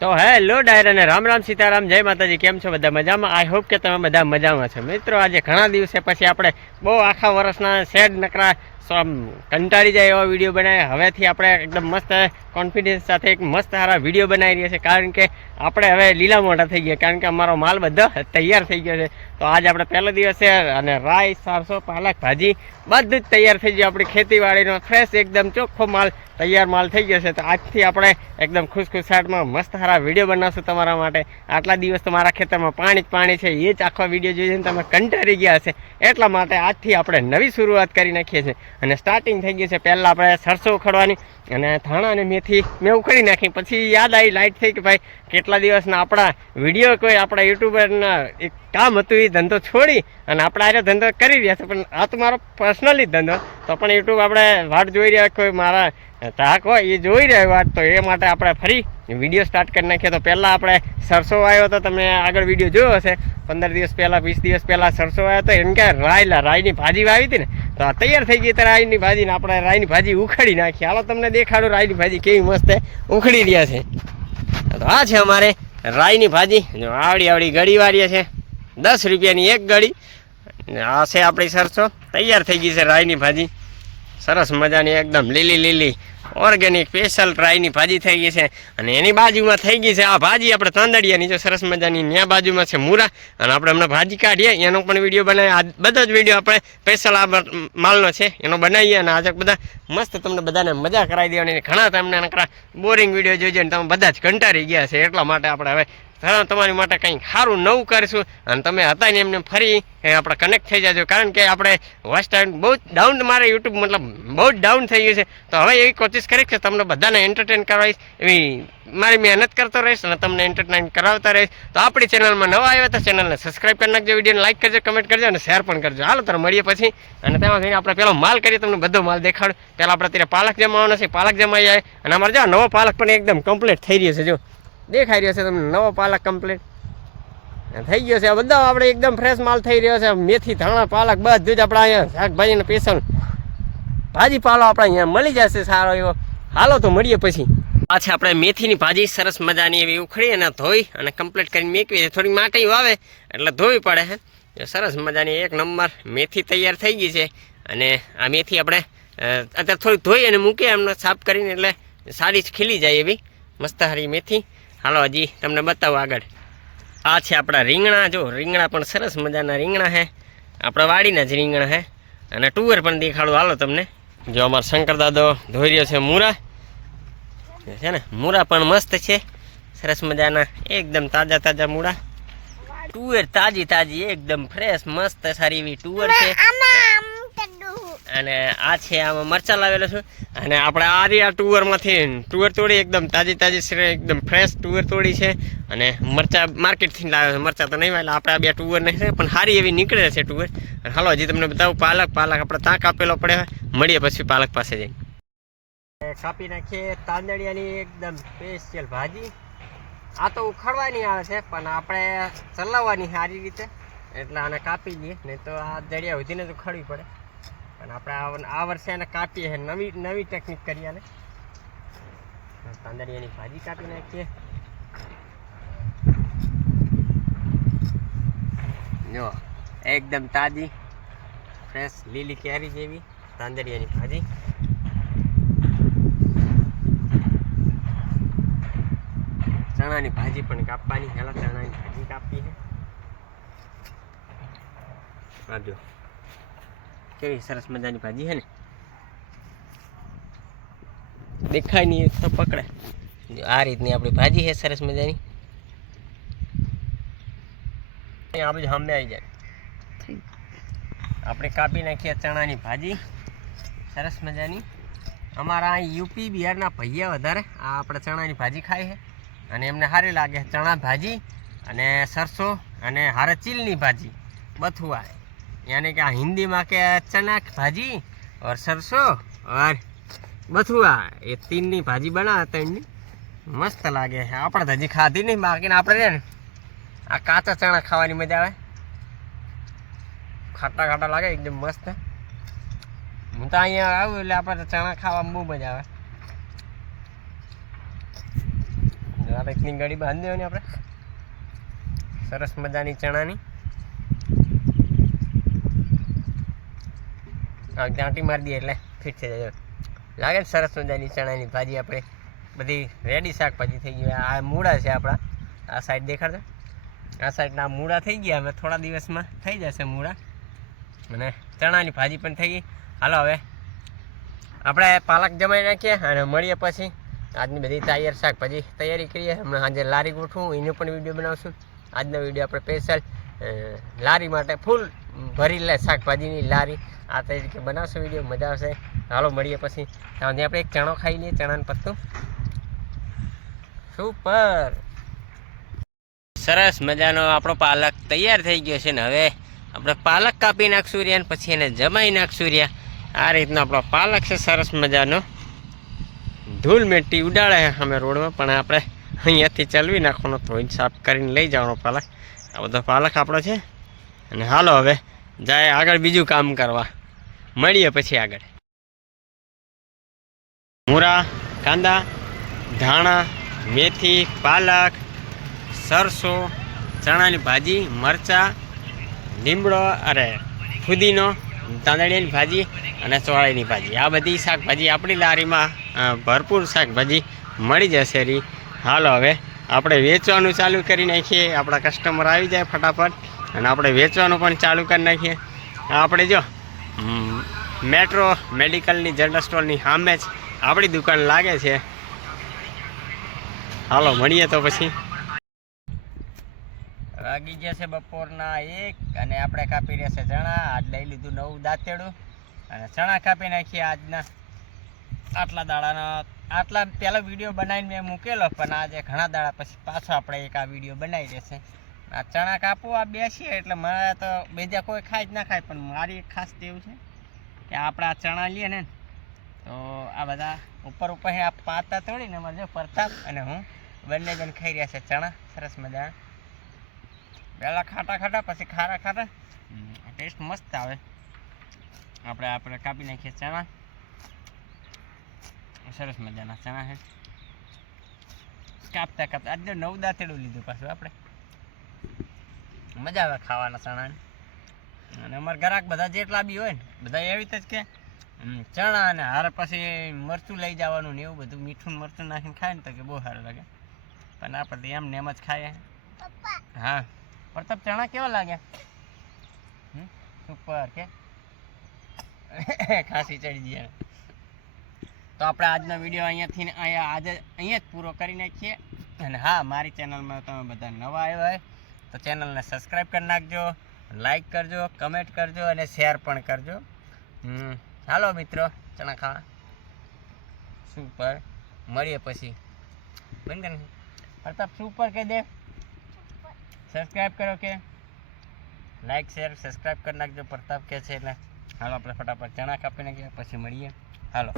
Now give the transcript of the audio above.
તો હેલો ડાયર અને રામ રામ સીતારામ જય માતાજી કેમ છો બધા મજામાં આઈ હોપ કે તમે બધા મજામાં છો મિત્રો આજે ઘણા દિવસે પછી આપણે બહુ આખા વર્ષના સેડ નકરા કંટાળી જાય એવા વિડીયો બનાવ્યા હવેથી આપણે એકદમ મસ્ત કોન્ફિડન્સ સાથે એક મસ્ત સારા વિડીયો બનાવી રહ્યા છે કારણ કે આપણે હવે લીલા મોટા થઈ ગયા કારણ કે અમારો માલ બધો તૈયાર થઈ ગયો છે તો આજ આપણે પહેલો દિવસ છે અને રાઈ સરસો પાલક ભાજી બધું જ તૈયાર થઈ ગયું આપણી ખેતીવાડીનો ફ્રેશ એકદમ ચોખ્ખો માલ તૈયાર માલ થઈ ગયો છે તો આજથી આપણે એકદમ ખુશખુશાટમાં મસ્ત સારા વિડીયો બનાવશું તમારા માટે આટલા દિવસ તો મારા ખેતરમાં પાણી જ પાણી છે એ જ આખો વિડીયો જોઈને તમે કંટાળી ગયા હશે એટલા માટે આજથી આપણે નવી શરૂઆત કરી નાખીએ છીએ અને સ્ટાર્ટિંગ થઈ ગઈ છે પહેલાં આપણે સરસો ઉખડવાની અને ધાણા અને મેથી મેં ઉખડી નાખી પછી યાદ આવી લાઇટ થઈ કે ભાઈ કેટલા દિવસના આપણા વિડીયો કોઈ આપણા યુટ્યુબરના એક કામ હતું એ ધંધો છોડી અને આપણે આનો ધંધો કરી રહ્યા છે પણ આ તો મારો પર્સનલી ધંધો તો પણ યુટ્યુબ આપણે વાટ જોઈ રહ્યા કોઈ મારા તાક હોય એ જોઈ રહ્યા વાત તો એ માટે આપણે ફરી વિડીયો સ્ટાર્ટ કરી નાખીએ તો પહેલાં આપણે સરસો આવ્યો હતો તમે આગળ વિડીયો જોયો હશે 15 દિવસ પહેલાં 20 દિવસ પહેલાં સરસો આવ્યો હતો એને કે રાઈની ભાજી વાવી હતી ને તો આ તૈયાર થઈ ગઈ તો રાઈની ભાજીને આપણે રાઈની ભાજી ઉખડી નાખી હાલો તમને દેખાડું રાઈની ભાજી કેવી મસ્ત ઉખડી રહ્યા છે તો આ છે અમારે રાઈની ભાજી જો આવડી ગળી વાળીએ છે 10 રૂપિયાની એક ગળી આ છે આપણી સરસો તૈયાર થઈ ગઈ છે રાઈની ભાજી સરસ મજાની એકદમ લીલી ઓર્ગેનિક સ્પેશિયલ રાઈની ભાજી થઈ ગઈ છે અને એની બાજુમાં થઈ ગઈ છે આ ભાજી આપણે તાંદડિયાની જો સરસ મજાની ત્યાં બાજુમાં છે મૂરા અને આપણે હમણાં ભાજી કાઢીએ એનો પણ વિડીયો બનાવીએ આ બધો જ વિડીયો આપણે સ્પેશિયલ આ માલનો છે એનો બનાવીએ અને આજે બધા મસ્ત તમને બધાને મજા કરાવી દેવાની ઘણા તમને નકરા બોરિંગ વિડીયો જોઈ ને તમે બધા જ કંટાળી ગયા છે એટલા માટે આપણે હવે તમારી માટે કંઈક સારું નવું કરીશું અને તમે હતા ને એમને ફરી આપણે કનેક્ટ થઈ જાજો કારણ કે આપણે વોચ ટાઈમ બહુ ડાઉન મારે યુટ્યુબ મતલબ બહુ જ ડાઉન થઈ ગયું છે તો હવે એવી કોશિશ કરીશ કે તમને બધાને એન્ટરટેન કરાવીશ એવી મારી મહેનત કરતો રહીશ અને તમને એન્ટરટેન કરાવતા રહીશ તો આપણી ચેનલમાં નવા આવ્યા તો ચેનલને સબસ્ક્રાઈબ કરી નાખજો વિડીયોને લાઈક કરજો કમેન્ટ કરજો અને શેર પણ કરજો હાલો ત્યારે મળીએ પછી અને તેમાં જઈને આપણે પેલો માલ કરીએ તમને બધો માલ દેખાડું પહેલાં આપણે અત્યારે પાલક જમાવાનો છે પાલક જમાઈ જાય અને અમારે જો નવો પાલક પણ એકદમ કમ્પ્લીટ થઈ રહ્યો છે જો દેખાઈ રહ્યો છે તમને નવો પાલક કમ્પ્લીટ થઈ ગયો છે બધા આપણે એકદમ ફ્રેશ માલ થઈ રહ્યો છે મેથી ધાણા પાલક બધું જ આપણે અહીંયા શાકભાજીને સ્પેશિયલ ભાજી પાલો આપણે અહીંયા મળી જશે સારો એવો હાલો તો મળીએ પછી આ છે આપણે મેથીની ભાજી સરસ મજાની એવી ઉખડી અને ધોઈ અને કમ્પ્લીટ કરીને મેકવી છે થોડી માટી વાવે એટલે ધોવી પડે છે સરસ મજાની એક નંબર મેથી તૈયાર થઈ ગઈ છે અને આ મેથી આપણે અત્યારે થોડી ધોઈ અને મૂકીએ એમને સાફ કરીને એટલે સારી જ ખીલી જાય એવી મસ્ત સારી મેથી હાલો હજી તમને બતાવો આગળ આ છે આપણા રીંગણા જો રીંગણા પણ સરસ મજાના રીંગણા છે આપણા વાડીના જ રીંગણા છે અને ટુવર પણ દેખાડું હાલો તમને જો અમારા શંકર દાદો ધોઈ રહ્યો છે મૂરા છે ને મૂરા પણ મસ્ત છે સરસ મજાના એકદમ તાજા મૂળા ટુવર તાજી એકદમ ફ્રેશ મસ્ત સારી એવી ટુવર છે અને આ છે આમાં મરચાં લાવેલો છું અને આપણે આ રહ્યા ટુવર તોડી એકદમ તાજી છે એકદમ ફ્રેશ ટુવર તોડી છે અને મરચાં માર્કેટથી લાવે છે મરચાં તો નહીં એટલે આપણે આ બે ટુવર નહીં છે પણ સારી એવી નીકળે છે ટુવર અને હાલો હજી તમને બતાવું પાલક આપણે ત્યાં કાપેલો પડે મળીએ પછી પાલક પાસે જઈને કાપી નાખીએ તાંદડિયાની એકદમ સ્પેશિયલ ભાજી આ તો ઉખાડવાની આવે છે પણ આપણે ચલાવવાની સારી રીતે એટલે આને કાપી દઈએ નહીં તો આ દળિયા ઉધીને જ ઉખાડવી પડે અને આપણે આ વર્ષે એને કાપીએ નવી ટેકનિક કરી આને તાંદડિયાની ભાજી કાપી નાખીએ જો એકદમ તાજી ફ્રેશ લીલી કેરી જેવી તાંદડિયાની ભાજી ચણાની ભાજી પણ કાપવાની હેલા ચણાની ભાજી કાપી છે જો કેવી સરસ મજાની ભાજી છે ને દેખાય નહીં તો પકડે આ રીતની આપણી ભાજી છે સરસ મજાની આ બધું સામે આવી જાય આપણે કાપી નાખીએ ચણાની ભાજી સરસ મજાની અમારા અહીં યુપી બિહારના ભૈયા વધારે આ આપણે ચણાની ભાજી ખાય છે અને એમને સારી લાગે ચણા ભાજી અને સરસો અને હારચીલની ભાજી બથુઆ यानी कि हिंदी में के चना भाजी और सरसों और बथुआ ये तीन नी भाजी बना तीन मस्त लगे है आप हजी खाधी नहीं बाकी आप आ काचा चना खावा मजा आए खाटा लगे एकदम मस्त हूँ तो अँ आऊँ एट आप चना खावा बहु मजा आए આ રીતની ગાડી બાંધી દેવાની આપણે સરસ મજાની ચણાની ગાંઠી મારી દઈએ એટલે ફિટ થઈ જાય. લાગે ને સરસ મજાની ચણાની ભાજી આપણે બધી રેડી શાકભાજી થઈ ગઈ. આ મૂળા છે આપણા, આ સાઈડ દેખાડશે, આ સાઈડના મૂળા થઈ ગયા. હવે થોડા દિવસમાં થઈ જશે મૂળા, અને ચણાની ભાજી પણ થઈ ગઈ. હાલો હવે આપણે પાલક જમાઈ નાખીએ અને મળીએ પછી આજની બધી શાકભાજી તૈયારી કરીએ. હમણાં આજે લારી ગોઠવું એનો પણ વિડીયો બનાવશું. આજનો વિડીયો આપણે સ્પેશિયલ લારી માટે ફૂલ ભરી લે શાકભાજીની લારી આ તરીકે બનાવશું વિડીયો, મજા આવશે. હાલો મળીએ પછી. ત્યાં આપણે એક ચણો ખાઈ લઈએ, ચણાનું પત્તું સુપર સરસ મજાનો આપણો પાલક તૈયાર થઈ ગયો છે ને હવે આપણે પાલક કાપી નાખશું રહ્યા, પછી એને જમાઈ નાખશું રહ્યા. આ રીતનો આપણો પાલક છે સરસ મજાનો. ધૂળ મેટી ઉડાડે અમે રોડમાં, પણ આપણે અહીંયાથી ચલવી નાખવાનો, ધોઈને સાફ કરીને લઈ જવાનો પાલક. આ બધો પાલક આપણો છે. અને હાલો હવે જાય આગળ બીજું કામ કરવા, મળીએ પછી આગળ. મૂળા, કાંદા, ધાણા, મેથી, પાલક, સરસો, ચણાની ભાજી, મરચાં, લીમડો, ફુદીનો, તાંદળિયાની ભાજી અને ચોળાઈની ભાજી. આ બધી શાકભાજી આપણી લારીમાં ભરપૂર શાકભાજી મળી જશે રી. હાલો હવે આપણે વેચવાનું ચાલુ કરી નાખીએ. આપણા કસ્ટમર આવી જાય ફટાફટ અને આપણે વેચવાનું પણ ચાલુ કરી નાખીએ. આપણે જો મેટ્રો મેડિકલની જનરલ સ્ટોરની સામે જ આપણી દુકાન લાગે છે. હાલો મળીએ તો પછી. વાગી ગયા છે બપોરના 1 અને આપણે કાપી રહ્યા છે ચણા. આજ લઈ લીધું નવું દાંતેડું અને ચણા કાપી નાખીએ આજના. આટલા દાડાના આટલા પહેલાં વિડીયો બનાવીને મેં મૂકેલો, પણ આજે ઘણા દાડા પછી પાછો આપણે એક આ વિડીયો બનાવી દેશે. આ ચણા કાપવું આ બેસીએ એટલે મારે તો બીજા કોઈ ખાય જ ના ખાય, પણ મારી એક ખાસ એવું છે કે આપણે આ ચણા લઈએ ને તો આ બધા ઉપર આ પાતા તોડીને અમારે જો પ્રતાપ અને હું બંને જણ ખાઈ રહ્યા છે ચણા સરસ મજા. પહેલાં ખાટા ખાટા પછી ખારા ખાટા, ટેસ્ટ મસ્ત આવે. આપણે કાપી નાખીએ ચણા, સરસ મજાના ચણા છે. કાપતા કાપતા આજે નવું દાંતેડું લીધું પાછું આપણે, મજા આવે ખાવાના ચણાને. અને અમારા ગ્રાહક બધા જેટલા બી હોય ને બધા એવી રીતે જ કે ચણા અને હાર પછી મરચું લઈ જવાનું ને એવું બધું મીઠું મરચું નાખીને ખાય ને તો કે બહુ સારું લાગે. પણ આપણે એમને એમ જ ખાઈએ. હા પ્રતાપ ચણા કેવા લાગ્યા? સુપર કે ખાંસી ચડી જાય. તો આપણે આજનો વિડીયો અહીંયા જ પૂરો કરી નાખીએ. અને હા, મારી ચેનલમાં તમે બધા નવા આવ્યા હોય તો ચેનલને સબસ્ક્રાઈબ કરી નાખજો, લાઈક કરજો, કમેન્ટ કરજો અને શેર પણ કરજો. હાલો મિત્રો ચણા ખાવા સુપર. મળીએ પછી. બંધ પ્રતાપ સુપર કહી દે. સબસ્ક્રાઈબ કરો કે લાઈક શેર સબસ્ક્રાઈબ કરી નાખજો પ્રતાપ કહે છે એટલે. હાલો આપણે ફટાફટ ચણા કાપી નાખીએ પછી મળીએ. હાલો.